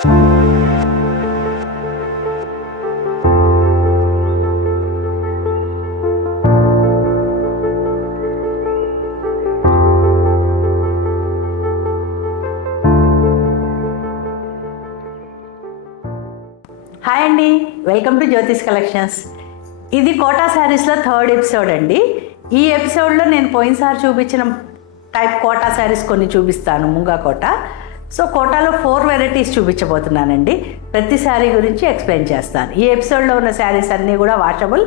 Hi అండి, welcome to Jyothish collections. ఇది quota శారీస్లో థర్డ్ ఎపిసోడ్ అండి. ఈ ఎపిసోడ్లో నేను పోయినసారి చూపించిన టైప్ కోటా శారీస్ కొన్ని చూపిస్తాను, ముంగా కోటా. సో కోటాలో 4 వెరైటీస్ చూపించబోతున్నానండి. ప్రతి శారీ గురించి ఎక్స్ప్లెయిన్ చేస్తాను. ఈ ఎపిసోడ్లో ఉన్న శారీస్ అన్నీ కూడా వాషబుల్,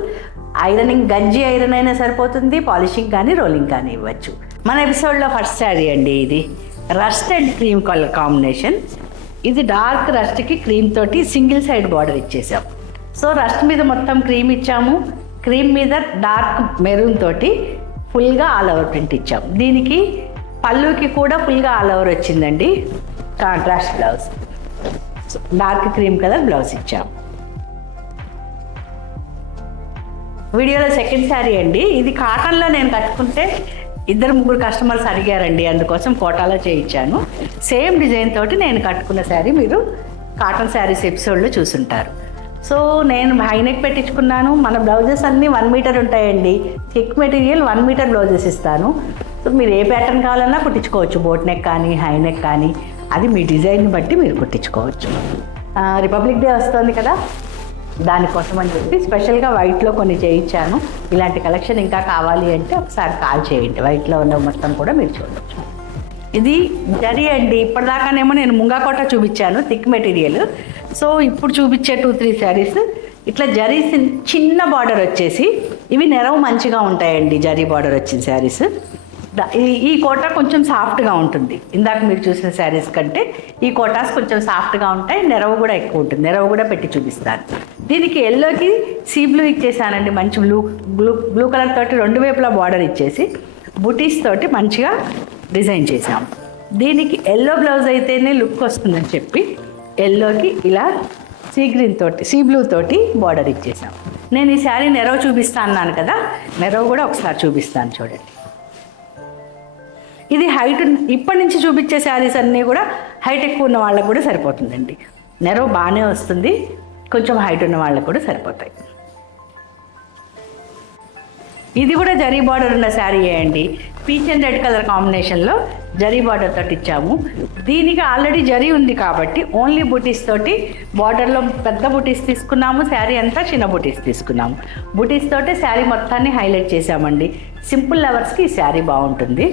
ఐరనింగ్ గంజి ఐరన్ అయినా సరిపోతుంది, పాలిషింగ్ కానీ రోలింగ్ కానీ ఇవ్వచ్చు. మన ఎపిసోడ్లో ఫస్ట్ శారీ అండి, ఇది rust and cream colour combination. ఇది డార్క్ రస్ట్కి క్రీమ్ తోటి సింగిల్ సైడ్ బార్డర్ ఇచ్చేసాం. సో రస్ట్ మీద మొత్తం క్రీమ్ ఇచ్చాము, క్రీమ్ మీద డార్క్ మెరూన్ తోటి ఫుల్గా ఆల్ ఓవర్ ప్రింట్ ఇచ్చాం. దీనికి పళ్ళుకి కూడా ఫుల్గా ఆల్ ఓవర్ వచ్చిందండి. Contrast blouse, dark cream colour blouse ఇచ్చాం. వీడియోలో సెకండ్ శారీ అండి. ఇది కాటన్లో నేను కట్టుకుంటే 2-3 కస్టమర్స్ అడిగారండి, అందుకోసం కోటాలో చేయించాను. సేమ్ డిజైన్ తోటి నేను కట్టుకున్న శారీ మీరు కాటన్ శారీస్ ఎపిసోడ్లో చూసుంటారు. సో నేను హైనెక్ పెట్టించుకున్నాను. మన బ్లౌజెస్ అన్నీ 1 మీటర్ ఉంటాయండి. థిక్ మెటీరియల్ 1 మీటర్ బ్లౌజెస్ ఇస్తాను. సో మీరు ఏ ప్యాటర్న్ కావాలన్నా కుట్టించుకోవచ్చు, బోట్ నెక్ కానీ హైనెక్ కానీ, అది మీ డిజైన్ని బట్టి మీరు కుట్టించుకోవచ్చు. రిపబ్లిక్ డే వస్తుంది కదా, దానికోసం అని చెప్పి స్పెషల్గా వైట్లో కొన్ని చేయించాను. ఇలాంటి కలెక్షన్ ఇంకా కావాలి అంటే ఒకసారి కాల్ చేయండి, వైట్లో ఉన్న మొత్తం కూడా మీరు చూడవచ్చు. ఇది జరీ అండి. ఇప్పటిదాకానేమో నేను ముంగా కోట చూపించాను, థిక్ మెటీరియల్. సో ఇప్పుడు చూపించే 2-3 శారీస్ ఇట్లా జరీ చిన్న బార్డర్ వచ్చేసి, ఇవి నెరవు మంచిగా ఉంటాయండి. జరీ బార్డర్ వచ్చిన శారీస్. ఈ కోటా కొంచెం సాఫ్ట్గా ఉంటుంది. ఇందాక మీరు చూసిన శారీస్ కంటే ఈ కోటాస్ కొంచెం సాఫ్ట్గా ఉంటాయి, నెరవు కూడా ఎక్కువ ఉంటుంది. నెరవు కూడా పెట్టి చూపిస్తాను. దీనికి ఎల్లోకి సీ బ్లూ ఇచ్చేసానండి, మంచి బ్లూ కలర్ తోటి 2 వైపులా బార్డర్ ఇచ్చేసి బుటీస్ తోటి మంచిగా డిజైన్ చేసాము. దీనికి ఎల్లో బ్లౌజ్ అయితేనే లుక్ వస్తుందని చెప్పి ఎల్లోకి ఇలా సీ బ్లూ తోటి బార్డర్ ఇచ్చేసాము. నేను ఈ శారీ నెరవు చూపిస్తాను అన్నాను కదా, నెరవు కూడా ఒకసారి చూపిస్తాను చూడండి. ఇది హైట్, ఇప్పటి నుంచి చూపించే శారీస్ అన్నీ కూడా హైట్ ఎక్కువ ఉన్న వాళ్ళకు కూడా సరిపోతుందండి. నెరవు బాగానే వస్తుంది, కొంచెం హైట్ ఉన్న వాళ్ళకు కూడా సరిపోతాయి. ఇది కూడా జరీ బార్డర్ ఉన్న శారీ అండి. పీచ్ అండ్ రెడ్ కలర్ కాంబినేషన్లో జరీ బార్డర్ తోటి ఇచ్చాము. దీనికి ఆల్రెడీ జరీ ఉంది కాబట్టి ఓన్లీ బుటీస్ తోటి బార్డర్లో పెద్ద బుటీస్ తీసుకున్నాము, శారీ అంతా చిన్న బుటీస్ తీసుకున్నాము. బుటీస్ తోటి శారీ మొత్తాన్ని హైలైట్ చేసామండి. సింపుల్ లవర్స్కి ఈ శారీ బాగుంటుంది.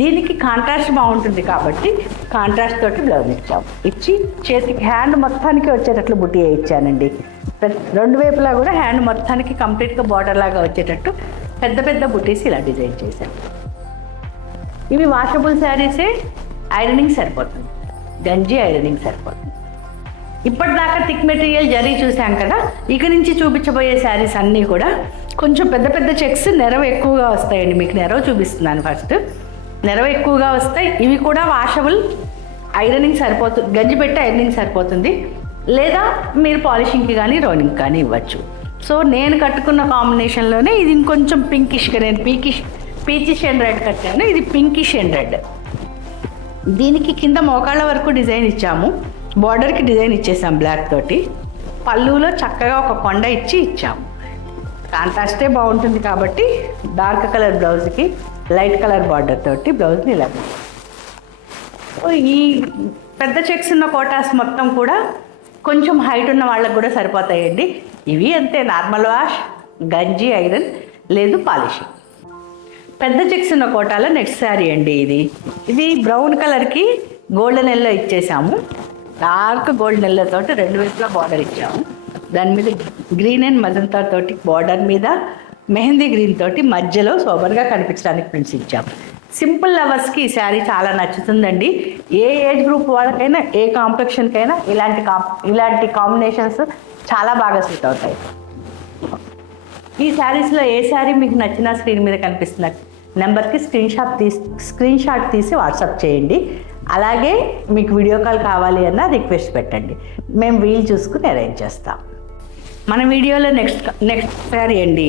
దీనికి కాంట్రాస్ట్ బాగుంటుంది కాబట్టి కాంట్రాస్ట్ తోటి బ్లౌజ్ ఇచ్చి చేతికి హ్యాండ్ మొత్తానికి వచ్చేటట్లు బుటీ ఇచ్చానండి. 2 వైపులా కూడా హ్యాండ్ మొత్తానికి కంప్లీట్గా బార్డర్ లాగా వచ్చేటట్టు పెద్ద పెద్ద బుటీస్ ఇలా డిజైన్ చేశాను. ఇవి వాషబుల్ శారీసే, ఐరనింగ్ సరిపోతుంది, గంజి ఐరనింగ్ సరిపోతుంది. ఇప్పటిదాకా థిక్ మెటీరియల్ జరీ చూసాం కదా, ఇక నుంచి చూపించబోయే శారీస్ అన్నీ కూడా కొంచెం పెద్ద పెద్ద చెక్స్, నెరవు ఎక్కువగా వస్తాయండి. మీకు నెరవు చూపిస్తున్నాను. ఫస్ట్ నెరవు ఎక్కువగా వస్తాయి. ఇవి కూడా వాషబుల్, ఐరనింగ్ సరిపోతుంది, గంజి పెట్టి ఐరనింగ్ సరిపోతుంది. లేదా మీరు పాలిషింగ్కి కానీ రోలింగ్ కానీ ఇవ్వచ్చు. సో నేను కట్టుకున్న కాంబినేషన్లోనే ఇది ఇంకొంచెం పింకిష్గా, నేను పీచిష్ అండ్ రెడ్ కట్టాను, ఇది పింకిష్ అండ్ రెడ్. దీనికి కింద మోకాళ్ళ వరకు డిజైన్ ఇచ్చాము, బార్డర్కి డిజైన్ ఇచ్చేసాం బ్లాక్ తోటి. పళ్ళులో చక్కగా ఒక కొండ ఇచ్చాము. కాంట్రాస్టే బాగుంటుంది కాబట్టి డార్క్ కలర్ బ్లౌజ్కి లైట్ కలర్ బార్డర్ తోటి బ్లౌజ్ని ఇలా. ఈ పెద్ద చెక్స్ ఉన్న కోటాస్ మొత్తం కూడా కొంచెం హైట్ ఉన్న వాళ్ళకు కూడా సరిపోతాయండి. ఇవి అంతే, నార్మల్ వాష్, గంజి ఐరన్, లేదు పాలిషింగ్. పెద్ద చెక్స్ ఉన్న కోటాలో నెక్స్ట్ శారీ అండి. ఇది బ్రౌన్ కలర్కి గోల్డెన్ ఎల్లో ఇచ్చేసాము. డార్క్ గోల్డెన్ ఎల్లో తోటి 2 వైపులా బార్డర్ ఇచ్చాము. దాని మీద గ్రీన్ అండ్ మజంతా తోటి బార్డర్ మీద మెహందీ గ్రీన్ తోటి మధ్యలో సోబర్గా కనిపించడానికి ప్రింట్స్ ఇచ్చాము. సింపుల్ లవర్స్కి ఈ శారీ చాలా నచ్చుతుందండి. ఏ ఏజ్ గ్రూప్ వాళ్ళకైనా, ఏ కాంప్లెక్షన్కైనా ఇలాంటి కాంబినేషన్స్ చాలా బాగా సూట్ అవుతాయి. ఈ శారీస్లో ఏ శారీ మీకు నచ్చినా స్క్రీన్ మీద కనిపిస్తున్న నెంబర్కి స్క్రీన్ షాట్ తీసి వాట్సాప్ చేయండి. అలాగే మీకు వీడియో కాల్ కావాలి అన్న రిక్వెస్ట్ పెట్టండి, మేము వీలు చూసుకుని అరేంజ్ చేస్తాం. మన వీడియోలో నెక్స్ట్ శారీ అండి.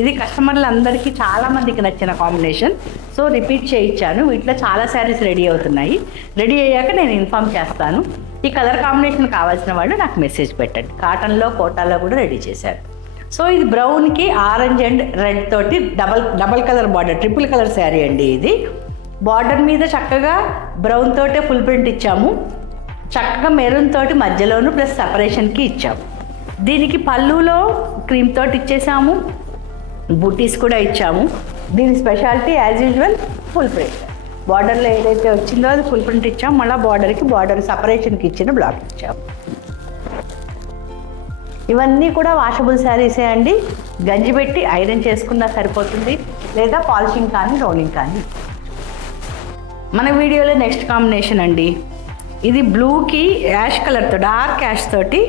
ఇది కస్టమర్లు అందరికీ చాలామందికి నచ్చిన కాంబినేషన్. సో రిపీట్ చేయించాను. వీటిలో చాలా శారీస్ రెడీ అవుతున్నాయి. రెడీ అయ్యాక నేను ఇన్ఫామ్ చేస్తాను. ఈ కలర్ కాంబినేషన్ కావాల్సిన వాళ్ళు నాకు మెసేజ్ పెట్టండి. కాటన్లో కోటాలో కూడా రెడీ చేశారు. సో ఇది బ్రౌన్కి ఆరెంజ్ అండ్ రెడ్ తోటి double colour border, triple colour sari అండి. ఇది బార్డర్ మీద చక్కగా బ్రౌన్ తోటే ఫుల్ ప్రింట్ ఇచ్చాము, చక్కగా మెరూన్ తోటి మధ్యలోను ప్లస్ సపరేషన్కి ఇచ్చాము. దీనికి పళ్ళులో క్రీమ్ తోటి ఇచ్చేసాము, బుటీస్ కూడా ఇచ్చాము. దీని speciality as usual full print. బార్డర్లో ఏదైతే వచ్చిందో అది ఫుల్ ప్రింట్ ఇచ్చాము, మళ్ళీ బార్డర్ సపరేషన్కి ఇచ్చిన బ్లాక్ ఇచ్చాము. ఇవన్నీ కూడా వాషబుల్ శారీసే అండి. గంజి పెట్టి ఐరన్ చేసుకున్నా సరిపోతుంది, లేదా పాలిషింగ్ కానీ రోలింగ్ కానీ. మన వీడియోలో నెక్స్ట్ కాంబినేషన్ అండి. ఇది బ్లూకి యాష్ కలర్తో, డార్క్ యాష్ తోటి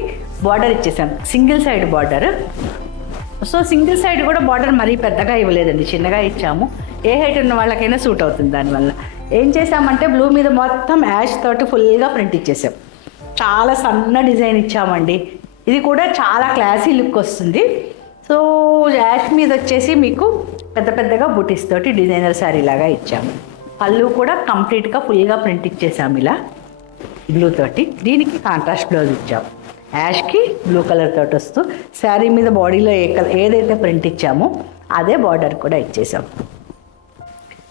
బార్డర్ ఇచ్చేసాం, single side border. So single side కూడా బార్డర్ మరీ పెద్దగా ఇవ్వలేదండి, చిన్నగా ఇచ్చాము. ఏ హైట్ ఉన్న వాళ్ళకైనా సూట్ అవుతుంది. దానివల్ల ఏం చేసామంటే బ్లూ మీద మొత్తం యాష్ తోటి ఫుల్గా ప్రింట్ ఇచ్చేసాం. చాలా సన్న డిజైన్ ఇచ్చామండి. ఇది కూడా చాలా క్లాసీ లుక్ వస్తుంది. సో యాష్ మీద వచ్చేసి మీకు పెద్దగా బుటీస్ తోటి డిజైనర్ శారీ లాగా ఇచ్చాము. పళ్ళు కూడా కంప్లీట్గా ఫుల్గా ప్రింట్ ఇచ్చేసాము ఇలా బ్లూ తోటి. దీనికి కాంట్రాస్ట్ బ్లౌజ్ ఇచ్చాము, యాష్కి బ్లూ కలర్ తోటి వస్తూ శారీ మీద బాడీలో ఏదైతే ప్రింట్ ఇచ్చామో అదే బార్డర్ కూడా ఇచ్చేసాము.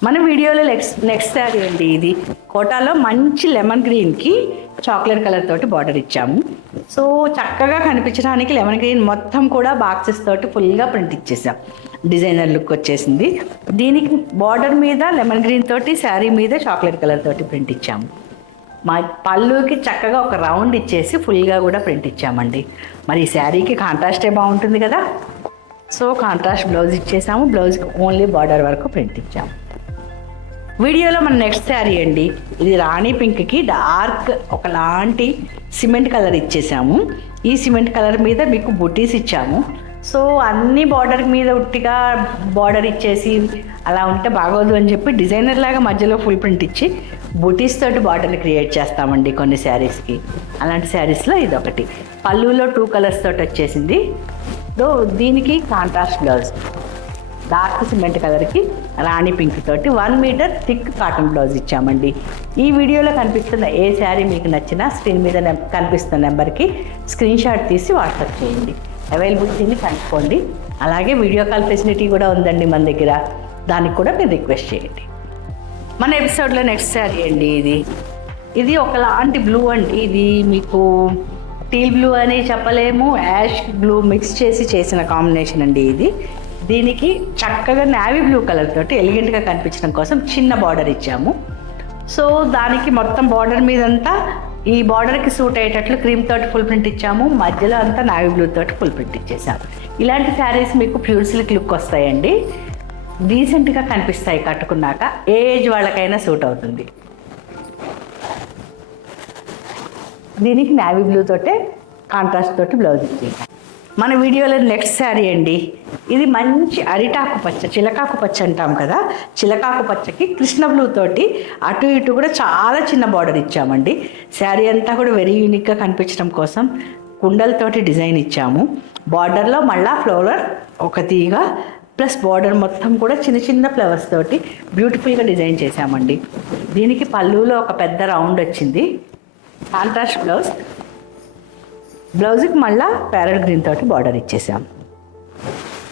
మన వీడియోలో నెక్స్ట్ శారీ అండి. ఇది కోటాలో మంచి లెమన్ గ్రీన్కి చాక్లెట్ కలర్ తోటి బార్డర్ ఇచ్చాము. సో చక్కగా కనిపించడానికి లెమన్ గ్రీన్ మొత్తం కూడా బాక్సెస్ తోటి ఫుల్గా ప్రింట్ ఇచ్చేసాం. డిజైనర్ లుక్ వచ్చేసింది. దీనికి బార్డర్ మీద లెమన్ గ్రీన్ తోటి, శారీ మీద చాక్లెట్ కలర్ తోటి ప్రింట్ ఇచ్చాము. మా పళ్ళుకి చక్కగా ఒక రౌండ్ ఇచ్చేసి ఫుల్గా కూడా ప్రింట్ ఇచ్చామండి. మరి ఈ శారీకి కాంట్రాస్టే బాగుంటుంది కదా. సో కాంట్రాస్ట్ బ్లౌజ్ ఇచ్చేసాము, బ్లౌజ్కి ఓన్లీ బార్డర్ వరకు ప్రింట్ ఇచ్చాము. వీడియోలో మన నెక్స్ట్ శారీ అండి. ఇది రాణి పింక్కి డార్క్ ఒకలాంటి సిమెంట్ కలర్ ఇచ్చేసాము. ఈ సిమెంట్ కలర్ మీద మీకు బుటీస్ ఇచ్చాము. సో అన్ని బార్డర్ మీద ఉట్టిగా బార్డర్ ఇచ్చేసి అలా ఉంటే బాగోదు అని చెప్పి డిజైనర్ లాగా మధ్యలో ఫుల్ ప్రింట్ ఇచ్చి బుటీస్ తోటి బార్డర్ని క్రియేట్ చేస్తామండి కొన్ని శారీస్కి. అలాంటి శారీస్లో ఇది ఒకటి. పళ్ళులో 2 కలర్స్ తోటి వచ్చేసింది. దీనికి కాంట్రాస్ట్ బ్లౌజ్ డార్క్ సిమెంట్ కలర్కి రాణి పింక్ తోటి 1 మీటర్ థిక్ కాటన్ బ్లౌజ్ ఇచ్చామండి. ఈ వీడియోలో కనిపిస్తున్న ఏ శారీ మీకు నచ్చినా స్క్రీన్ మీద కనిపిస్తున్న నెంబర్కి స్క్రీన్ షాట్ తీసి వాట్సాప్ చేయండి. అవైలబిలిటీని కనుక్కోండి. అలాగే వీడియో కాల్ ఫెసిలిటీ కూడా ఉందండి మన దగ్గర, దానికి కూడా మీరు రిక్వెస్ట్ చేయండి. మన ఎపిసోడ్లో నెక్స్ట్ శారీ అండి. ఇది ఒకలాంటి బ్లూ అండి. ఇది మీకు టీల్ బ్లూ అని చెప్పలేము, యాష్ బ్లూ మిక్స్ చేసిన కాంబినేషన్ అండి ఇది. దీనికి చక్కగా నావీ బ్లూ కలర్ తోటి ఎలిగెంట్గా కనిపించడం కోసం చిన్న బార్డర్ ఇచ్చాము. సో దానికి మొత్తం బార్డర్ మీదంతా ఈ బార్డర్కి సూట్ అయ్యేటట్లు క్రీమ్ తోటి ఫుల్ ప్రింట్ ఇచ్చాము, మధ్యలో అంతా నావీ బ్లూ తోటి ఫుల్ ప్రింట్ ఇచ్చేసాము. ఇలాంటి శారీస్ మీకు ప్యూర్ సిల్క్ లుక్ వస్తాయండి, డీసెంట్గా కనిపిస్తాయి కట్టుకున్నాక. ఏ ఏజ్ వాళ్ళకైనా సూట్ అవుతుంది. దీనికి నావీ బ్లూ తోటే కాంట్రాస్ట్ తోటి బ్లౌజ్ ఇచ్చేసాం. మన వీడియోలో నెక్స్ట్ శారీ అండి. ఇది మంచి అరిటాకు పచ్చ, చిలకాకు పచ్చ అంటాం కదా, చిలకాకు పచ్చకి కృష్ణ బ్లూ తోటి అటు ఇటు కూడా చాలా చిన్న బార్డర్ ఇచ్చామండి. శారీ అంతా కూడా వెరీ యూనిక్గా కనిపించడం కోసం కుండలతోటి డిజైన్ ఇచ్చాము. బార్డర్లో మళ్ళా ఫ్లవర్ ఒక తీగ ప్లస్ బార్డర్ మొత్తం కూడా చిన్న ఫ్లవర్స్ తోటి బ్యూటిఫుల్గా డిజైన్ చేసామండి. దీనికి పళ్ళులో ఒక పెద్ద రౌండ్ వచ్చింది. కాంట్రాస్ట్ బ్లౌజ్కి మళ్ళీ ప్యారెట్ గ్రీన్ తోటి బార్డర్ ఇచ్చేసాం.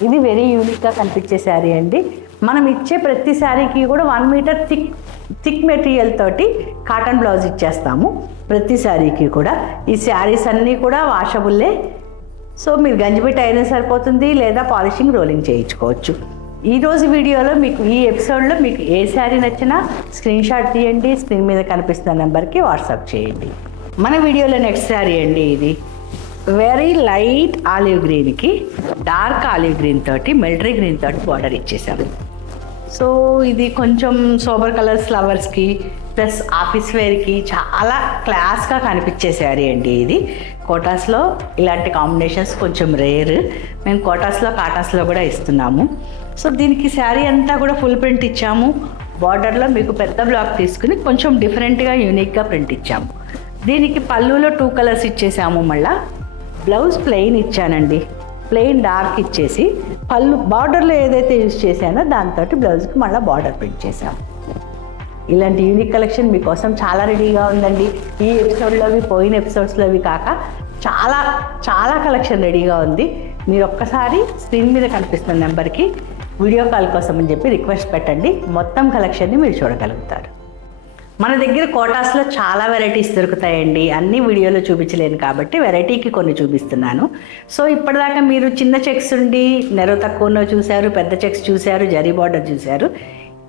ఇది వెరీ యూనిక్గా కనిపించే శారీ అండి. మనం ఇచ్చే ప్రతి శారీకి కూడా 1 మీటర్ థిక్ మెటీరియల్ తోటి కాటన్ బ్లౌజ్ ఇచ్చేస్తాము ప్రతి శారీకి కూడా. ఈ శారీస్ అన్నీ కూడా వాషబుల్లే. సో మీరు గంజిపెట్టి అయినా సరిపోతుంది, లేదా పాలిషింగ్ రోలింగ్ చేయించుకోవచ్చు. ఈరోజు వీడియోలో మీకు ఈ ఎపిసోడ్లో మీకు ఏ శారీ నచ్చినా స్క్రీన్ షాట్ తీయండి, స్క్రీన్ మీద కనిపిస్తున్న నెంబర్కి వాట్సాప్ చేయండి. మన వీడియోలో నెక్స్ట్ శారీ అండి. ఇది వెరీ లైట్ ఆలివ్ గ్రీన్కి డార్క్ ఆలివ్ గ్రీన్ తోటి మిలిటరీ గ్రీన్ తోటి బార్డర్ ఇచ్చేసాము. సో ఇది కొంచెం సోబర్ కలర్స్ ఫ్లవర్స్కి ప్లస్ ఆఫీస్ వేర్కి చాలా క్లాస్గా కనిపించే శారీ అండి. ఇది కోటాస్లో ఇలాంటి కాంబినేషన్స్ కొంచెం రేర్. మేము కోటాస్లో కాటాస్లో కూడా ఇస్తున్నాము. సో దీనికి శారీ అంతా కూడా ఫుల్ ప్రింట్ ఇచ్చాము. బార్డర్లో మీకు పెద్ద బ్లాక్ తీసుకుని కొంచెం డిఫరెంట్గా యూనిక్గా ప్రింట్ ఇచ్చాము. దీనికి పళ్ళులో 2 కలర్స్ ఇచ్చేసాము. మళ్ళీ బ్లౌజ్ ప్లెయిన్ ఇచ్చానండి, ప్లెయిన్ డార్క్ ఇచ్చేసి పళ్ళు బార్డర్లో ఏదైతే యూజ్ చేశానో దాంతో బ్లౌజ్కి మళ్ళీ బార్డర్ ప్రింట్ చేసాము. ఇలాంటి యూనిక్ కలెక్షన్ మీకోసం చాలా రెడీగా ఉందండి. ఈ ఎపిసోడ్లోవి పోయిన ఎపిసోడ్స్లోవి కాక చాలా చాలా కలెక్షన్ రెడీగా ఉంది. మీరు ఒక్కసారి స్క్రీన్ మీద కనిపిస్తున్న నెంబర్కి వీడియో కాల్ కోసం అని చెప్పి రిక్వెస్ట్ పెట్టండి. మొత్తం కలెక్షన్ని మీరు చూడగలుగుతారు. మన దగ్గర కోటాస్లో చాలా వెరైటీస్ దొరుకుతాయండి. అన్ని వీడియోలో చూపించలేను కాబట్టి వెరైటీకి కొన్ని చూపిస్తున్నాను. సో ఇప్పటిదాకా మీరు చిన్న చెక్స్ ఉండి నెరవు తక్కువలో చూశారు, పెద్ద చెక్స్ చూశారు, జరీ బార్డర్ చూశారు.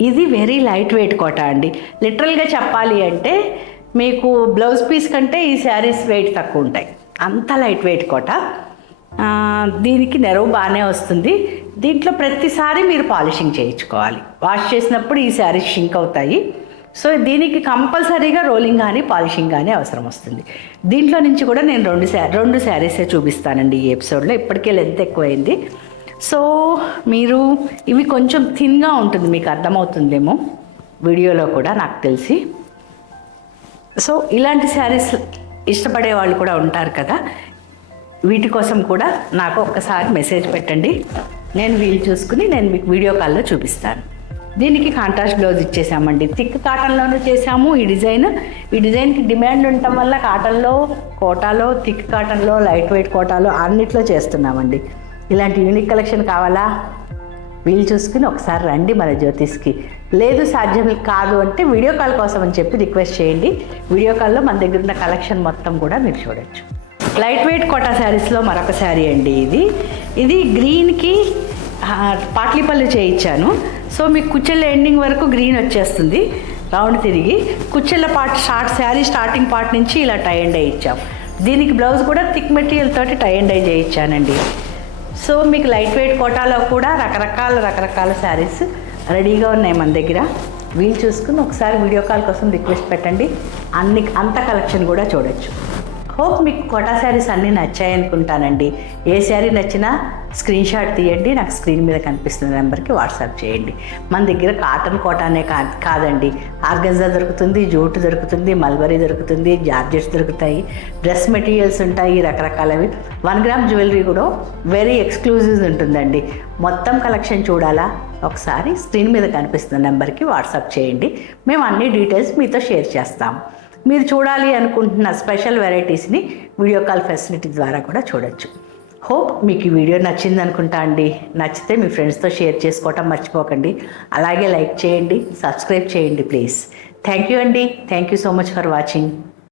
ఇది వెరీ లైట్ వెయిట్ కోటా అండి. లిటరల్గా చెప్పాలి అంటే మీకు బ్లౌజ్ పీస్ కంటే ఈ శారీస్ వెయిట్ తక్కువ ఉంటాయి. అంత లైట్ వెయిట్ కోటా. దీనికి నెరవు బాగానే వస్తుంది. దీంట్లో ప్రతిసారి మీరు పాలిషింగ్ చేయించుకోవాలి. వాష్ చేసినప్పుడు ఈ శారీస్ షింక్ అవుతాయి. సో దీనికి కంపల్సరీగా రోలింగ్ కానీ పాలిషింగ్ కానీ అవసరం వస్తుంది. దీంట్లో నుంచి కూడా నేను రెండు శారీసే చూపిస్తానండి ఈ ఎపిసోడ్లో. ఇప్పటికే లెంత్ ఎక్కువైంది. సో మీరు ఇవి కొంచెం థిన్గా ఉంటుంది, మీకు అర్థమవుతుందేమో వీడియోలో కూడా నాకు తెలిసి. సో ఇలాంటి శారీస్ ఇష్టపడే వాళ్ళు కూడా ఉంటారు కదా, వీటి కోసం కూడా నాకు ఒక్కసారి మెసేజ్ పెట్టండి. నేను వీలు చూసుకుని నేను మీకు వీడియో కాల్లో చూపిస్తాను. దీనికి కాంట్రాస్ట్ బ్లౌజ్ ఇచ్చేసామండి. థిక్ కాటన్లోనూ చేసాము. ఈ డిజైన్కి డిమాండ్ ఉండటం వల్ల కాటన్లో, కోటాలో, థిక్ కాటన్లో, లైట్ వెయిట్ కోటాలో అన్నిట్లో చేస్తున్నామండి. ఇలాంటి యూనిక్ కలెక్షన్ కావాలా? వీలు చూసుకుని ఒకసారి రండి మన జ్యోతిష్కి. లేదు సాధ్యం కాదు అంటే వీడియో కాల్ కోసం అని చెప్పి రిక్వెస్ట్ చేయండి. వీడియో కాల్లో మన దగ్గర ఉన్న కలెక్షన్ మొత్తం కూడా మీరు చూడొచ్చు. లైట్ వెయిట్ కోటా శారీస్లో మరొక శారీ అండి. ఇది గ్రీన్కి పాట్లీపల్లి చేయించాను. సో మీకు కుచ్చెళ్ళ ఎండింగ్ వరకు గ్రీన్ వచ్చేస్తుంది. రౌండ్ తిరిగి కుచ్చెళ్ళ పార్ట్ శారీ స్టార్టింగ్ పార్ట్ నుంచి ఇలా టై అండ్ డై ఇచ్చాం. దీనికి బ్లౌజ్ కూడా థిక్ మెటీరియల్ తోటి టై అండ్ డై చేయించానండి. సో మీకు లైట్ వెయిట్ కోటాలో కూడా రకరకాల శారీస్ రెడీగా ఉన్నాయి మన దగ్గర. వీలు చూసుకుని ఒకసారి వీడియో కాల్ కోసం రిక్వెస్ట్ పెట్టండి. అంత కలెక్షన్ కూడా చూడొచ్చు. హోప్ మీకు కోటా శారీస్ అన్నీ నచ్చాయి అనుకుంటానండి. ఏ శారీ నచ్చినా స్క్రీన్ షాట్ తీయండి, నాకు స్క్రీన్ మీద కనిపిస్తున్న నెంబర్కి వాట్సాప్ చేయండి. మన దగ్గర కాటన్ కోటానే కాదండి, ఆర్గంజా దొరుకుతుంది, జూట్ దొరుకుతుంది, మల్బరీ దొరుకుతుంది, జార్జెట్స్ దొరుకుతాయి, డ్రెస్ మెటీరియల్స్ ఉంటాయి, రకరకాలవి. 1 గ్రామ్ జ్యువెలరీ కూడా వెరీ ఎక్స్క్లూజివ్ ఉంటుందండి. మొత్తం కలెక్షన్ చూడాలా? ఒకసారి స్క్రీన్ మీద కనిపిస్తున్న నెంబర్కి వాట్సాప్ చేయండి. మేము అన్ని డీటెయిల్స్ మీతో షేర్ చేస్తాం. మీరు చూడాలి అనుకుంటున్న స్పెషల్ వెరైటీస్ని వీడియో కాల్ ఫెసిలిటీ ద్వారా కూడా చూడొచ్చు. హోప్ మీకు ఈ వీడియో నచ్చింది అనుకుంటా అండి. నచ్చితే మీ ఫ్రెండ్స్తో షేర్ చేసుకోవటం మర్చిపోకండి. అలాగే లైక్ చేయండి, సబ్స్క్రైబ్ చేయండి ప్లీజ్. థ్యాంక్ యూ అండి. Thank you so much for watching.